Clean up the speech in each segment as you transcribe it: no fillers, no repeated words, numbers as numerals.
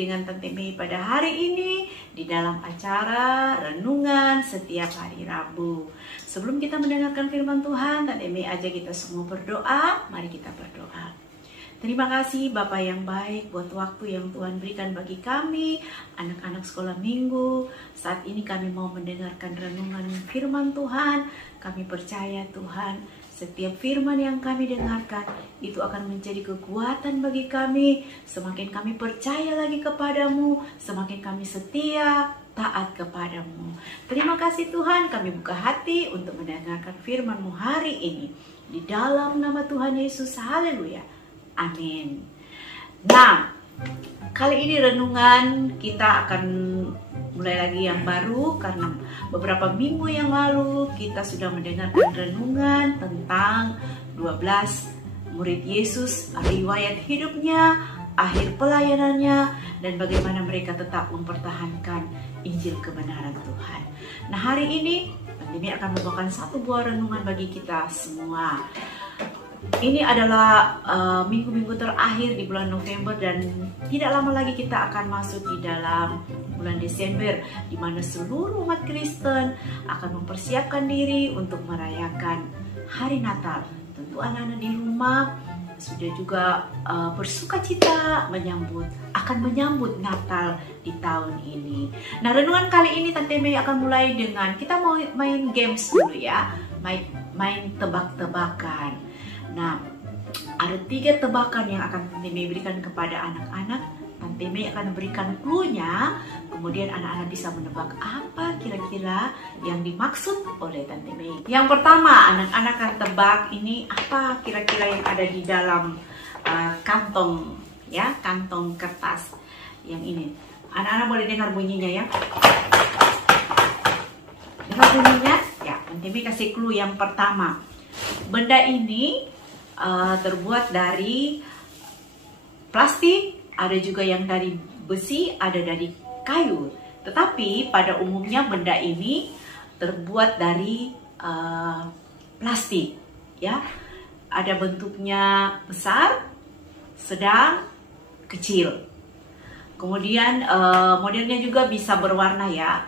dengan Tante Mei pada hari ini di dalam acara Renungan Setiap Hari Rabu. Sebelum kita mendengarkan firman Tuhan, Tante Mei ajak kita semua berdoa. Mari kita berdoa. Terima kasih Bapak yang baik buat waktu yang Tuhan berikan bagi kami, anak-anak sekolah minggu. Saat ini kami mau mendengarkan renungan firman Tuhan. Kami percaya Tuhan, setiap firman yang kami dengarkan itu akan menjadi kekuatan bagi kami. Semakin kami percaya lagi kepadamu, semakin kami setia, taat kepadamu. Terima kasih Tuhan, kami buka hati untuk mendengarkan firman-Mu hari ini. Di dalam nama Tuhan Yesus, haleluya. Amin. Nah, kali ini renungan kita akan mulai lagi yang baru karena beberapa minggu yang lalu kita sudah mendengarkan renungan tentang 12 murid Yesus, riwayat hidupnya, akhir pelayanannya, dan bagaimana mereka tetap mempertahankan Injil kebenaran Tuhan. Nah, hari ini Tante Mei akan membawakan satu buah renungan bagi kita semua. Ini adalah minggu-minggu terakhir di bulan November dan tidak lama lagi kita akan masuk di dalam bulan Desember, di mana seluruh umat Kristen akan mempersiapkan diri untuk merayakan hari Natal. Tentu anak-anak di rumah sudah juga bersukacita akan menyambut Natal di tahun ini. Nah, renungan kali ini Tante Mei akan mulai dengan kita mau main games dulu ya, main tebak-tebakan. Nah, ada 3 tebakan yang akan Tante Mei berikan kepada anak-anak. Tante Mei akan berikan clue-nya, kemudian anak-anak bisa menebak apa kira-kira yang dimaksud oleh Tante Mei. Yang pertama, anak-anak akan tebak ini apa kira-kira yang ada di dalam kantong, ya, kantong kertas yang ini. Anak-anak boleh dengar bunyinya ya. Dengar bunyinya? Ya, Tante Mei kasih clue yang pertama. Benda ini terbuat dari plastik, ada juga yang dari besi, ada dari kayu. Tetapi pada umumnya benda ini terbuat dari plastik, ya. Ada bentuknya besar, sedang, kecil. Kemudian modelnya juga bisa berwarna ya,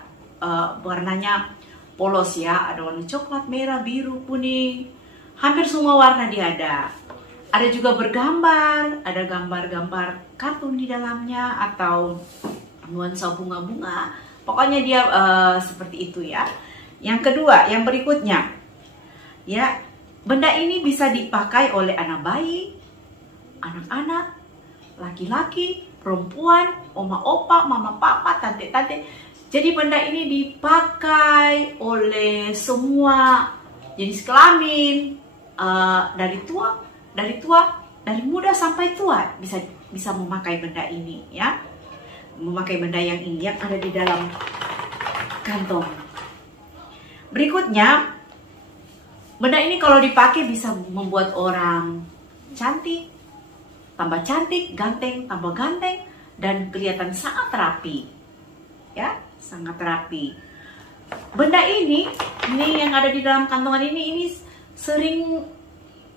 warnanya polos ya. Ada warna coklat, merah, biru, kuning. Hampir semua warna dia ada. Ada juga bergambar, ada gambar-gambar kartun di dalamnya atau nuansa bunga-bunga. Pokoknya dia seperti itu ya. Yang kedua, yang berikutnya, ya, benda ini bisa dipakai oleh anak bayi, anak-anak, laki-laki, perempuan, oma opa, mama papa, tante-tante. Jadi benda ini dipakai oleh semua jenis kelamin. Dari muda sampai tua bisa memakai benda ini ya, memakai benda yang ini yang ada di dalam kantong. Berikutnya, benda ini kalau dipakai bisa membuat orang cantik, ganteng, tambah ganteng, dan kelihatan sangat rapi, ya, sangat rapi. Benda ini yang ada di dalam kantongan ini sering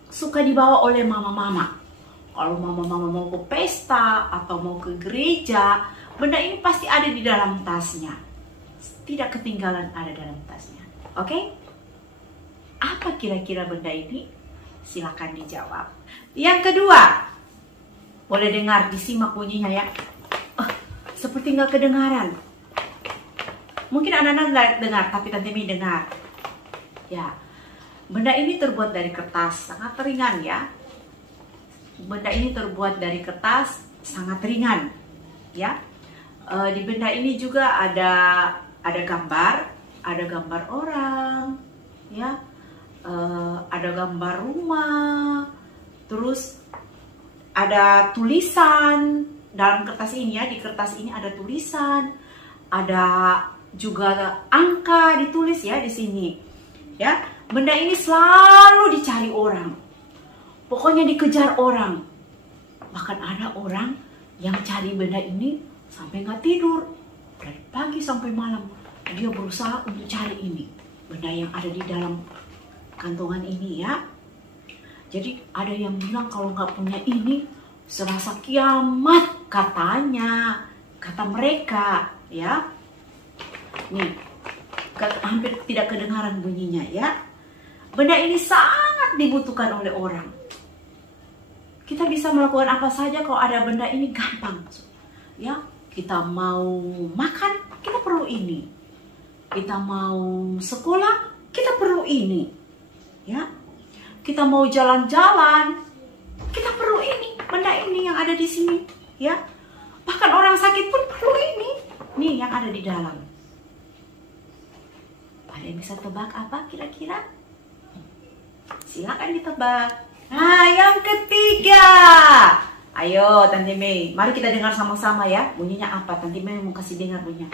suka dibawa oleh mama-mama. Kalau mama-mama mau ke pesta atau mau ke gereja, benda ini pasti ada di dalam tasnya. Tidak ketinggalan ada dalam tasnya. Oke? Apa kira-kira benda ini? Silakan dijawab. Yang kedua, boleh dengar, disimak bunyinya ya. Seperti nggak kedengaran. Mungkin anak-anak nggak dengar, tapi Tante Mei dengar. Ya. Benda ini terbuat dari kertas, sangat ringan ya. Benda ini terbuat dari kertas, sangat ringan ya. Di benda ini juga ada gambar orang ya. Ada gambar rumah. Terus ada tulisan dalam kertas ini ya. Di kertas ini ada tulisan, ada juga angka ditulis ya di sini ya. Benda ini selalu dicari orang, pokoknya dikejar orang. Bahkan ada orang yang cari benda ini sampai nggak tidur, dari pagi sampai malam dia berusaha untuk cari ini, benda yang ada di dalam kantongan ini ya. Jadi ada yang bilang kalau nggak punya ini serasa kiamat katanya. kata mereka, ya. Nih, hampir tidak kedengaran bunyinya, ya. Benda ini sangat dibutuhkan oleh orang. Kita bisa melakukan apa saja kalau ada benda ini, gampang. Ya, kita mau makan, kita perlu ini. Kita mau sekolah, kita perlu ini. Ya. Kita mau jalan-jalan, kita perlu ini, benda ini yang ada di sini, ya. Bahkan orang sakit pun perlu ini. Nih yang ada di dalam. Ada yang bisa tebak apa kira-kira? Silakan ditebak. Nah, yang ketiga. Ayo, Tante Mei. Mari kita dengar sama-sama ya. Bunyinya apa? Tante Mei mau kasih dengar bunyinya.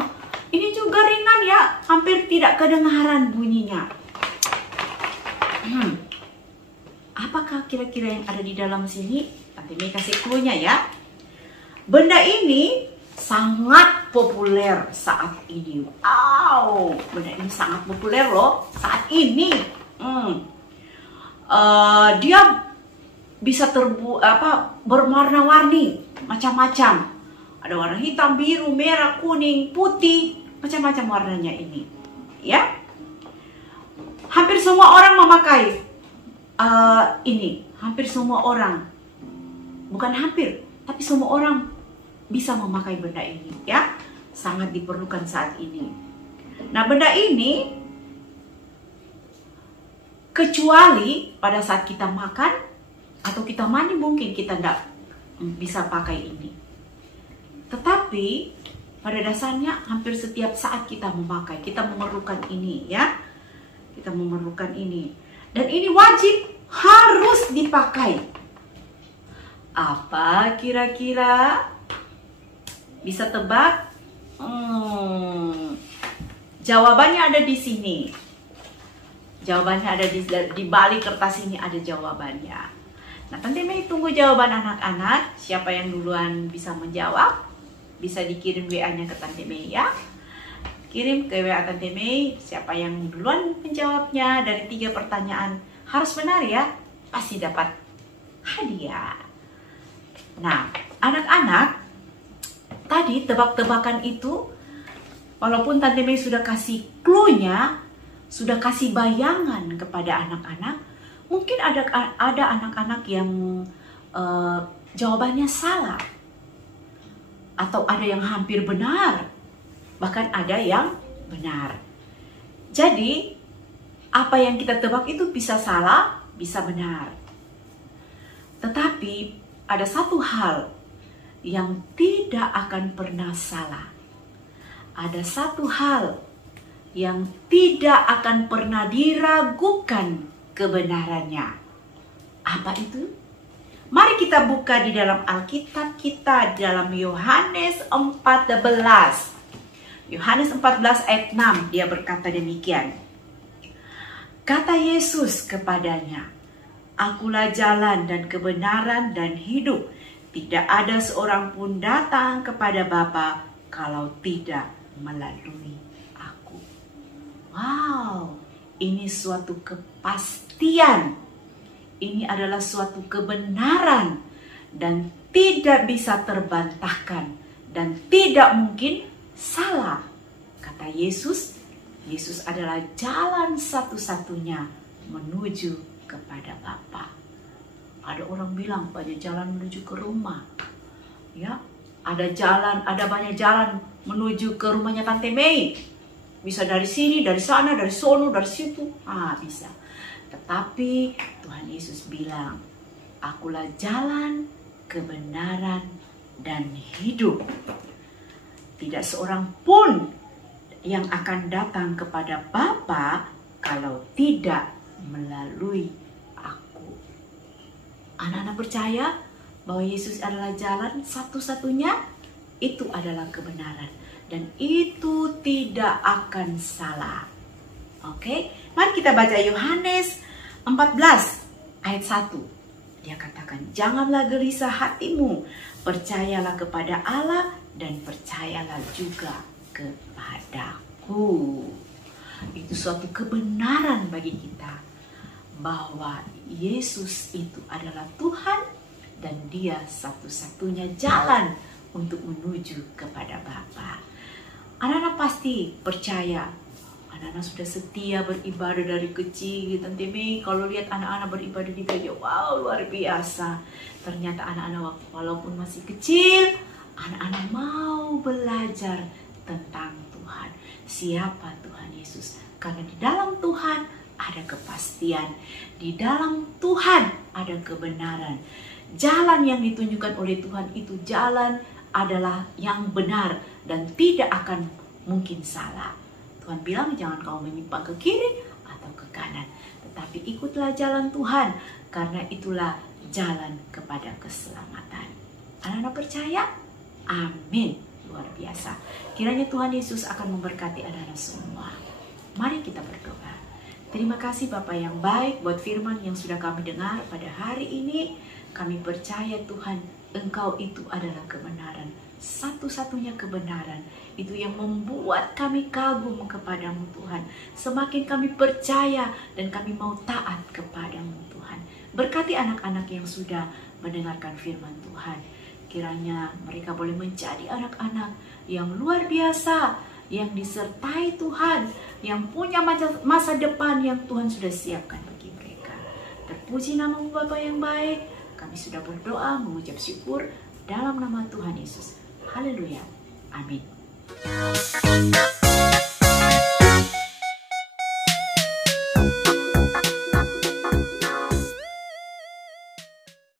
Oh, ini juga ringan ya. Hampir tidak kedengaran bunyinya. Apakah kira-kira yang ada di dalam sini? Tante Mei kasih clue-nya ya. Benda ini sangat populer saat ini. Wow, benda ini sangat populer loh saat ini. Dia bisa berwarna-warni, macam-macam. Ada warna hitam, biru, merah, kuning, putih, macam-macam warnanya ini. Ya, hampir semua orang memakai ini. Hampir semua orang, bukan hampir, tapi semua orang bisa memakai benda ini, ya. Sangat diperlukan saat ini. Nah, benda ini kecuali pada saat kita makan atau kita mandi mungkin kita tidak bisa pakai ini. Tetapi pada dasarnya hampir setiap saat kita memakai, kita memerlukan ini, ya. Kita memerlukan ini. Dan ini wajib harus dipakai. Apa kira-kira? Bisa tebak? Jawabannya ada di sini. Jawabannya ada di balik kertas ini, ada jawabannya. Nah, Tante Mei tunggu jawaban anak-anak. Siapa yang duluan bisa menjawab, bisa dikirim WA-nya ke Tante Mei ya. Kirim ke WA Tante Mei siapa yang duluan menjawabnya dari 3 pertanyaan. Harus benar ya, pasti dapat hadiah. Nah, anak-anak, tadi tebak-tebakan itu, walaupun Tante Mei sudah kasih clue-nya, sudah kasih bayangan kepada anak-anak, mungkin ada anak-anak yang jawabannya salah. Atau ada yang hampir benar, bahkan ada yang benar. Jadi, apa yang kita tebak itu bisa salah, bisa benar. Tetapi, ada satu hal yang tidak akan pernah salah. Ada satu hal yang tidak akan pernah diragukan kebenarannya. Apa itu? Mari kita buka di dalam Alkitab kita, dalam Yohanes 14. Yohanes 14 ayat 6, dia berkata demikian. Kata Yesus kepadanya, "Akulah jalan dan kebenaran dan hidup. Tidak ada seorang pun datang kepada Bapa kalau tidak melalui aku." Wow, ini suatu kepastian. Ini adalah suatu kebenaran dan tidak bisa terbantahkan dan tidak mungkin salah. Kata Yesus, Yesus adalah jalan satu-satunya menuju kepada Bapa. Ada orang bilang banyak jalan menuju ke rumah. Ya, ada banyak jalan menuju ke rumahnya Tante Mei. Bisa dari sini, dari sana, dari sono, dari situ. Bisa. Tetapi Tuhan Yesus bilang, "Akulah jalan, kebenaran, dan hidup. Tidak seorang pun yang akan datang kepada Bapa kalau tidak melalui aku." Anak-anak percaya bahwa Yesus adalah jalan satu-satunya, itu adalah kebenaran. Dan itu tidak akan salah. Oke, mari kita baca Yohanes 14 ayat 1. Dia katakan, "Janganlah gelisah hatimu, percayalah kepada Allah dan percayalah juga kepadaku." Itu suatu kebenaran bagi kita bahwa Yesus itu adalah Tuhan dan Dia satu-satunya jalan untuk menuju kepada Bapa. Anak-anak pasti percaya, anak-anak sudah setia beribadah dari kecil. Tante Mei kalau lihat anak-anak beribadah di gereja, wow, luar biasa. Ternyata anak-anak walaupun masih kecil, anak-anak mau belajar tentang Tuhan. Siapa Tuhan Yesus? Karena di dalam Tuhan ada kepastian. Di dalam Tuhan ada kebenaran. Jalan yang ditunjukkan oleh Tuhan itu jalan adalah yang benar dan tidak akan mungkin salah. Tuhan bilang jangan kau menyimpang ke kiri atau ke kanan, tetapi ikutlah jalan Tuhan, karena itulah jalan kepada keselamatan. Anak-anak percaya? Amin. Luar biasa. Kiranya Tuhan Yesus akan memberkati anak-anak semua. Mari kita berdoa. Terima kasih Bapa yang baik buat firman yang sudah kami dengar pada hari ini. Kami percaya Tuhan, Engkau itu adalah kebenaran. Satu-satunya kebenaran. Itu yang membuat kami kagum kepadamu Tuhan. Semakin kami percaya dan kami mau taat kepadamu Tuhan. Berkati anak-anak yang sudah mendengarkan firman Tuhan. Kiranya mereka boleh menjadi anak-anak yang luar biasa, yang disertai Tuhan, yang punya masa depan yang Tuhan sudah siapkan bagi mereka. Terpuji nama-Mu Bapa yang baik. Kami sudah berdoa mengucap syukur dalam nama Tuhan Yesus. Haleluya. Amin.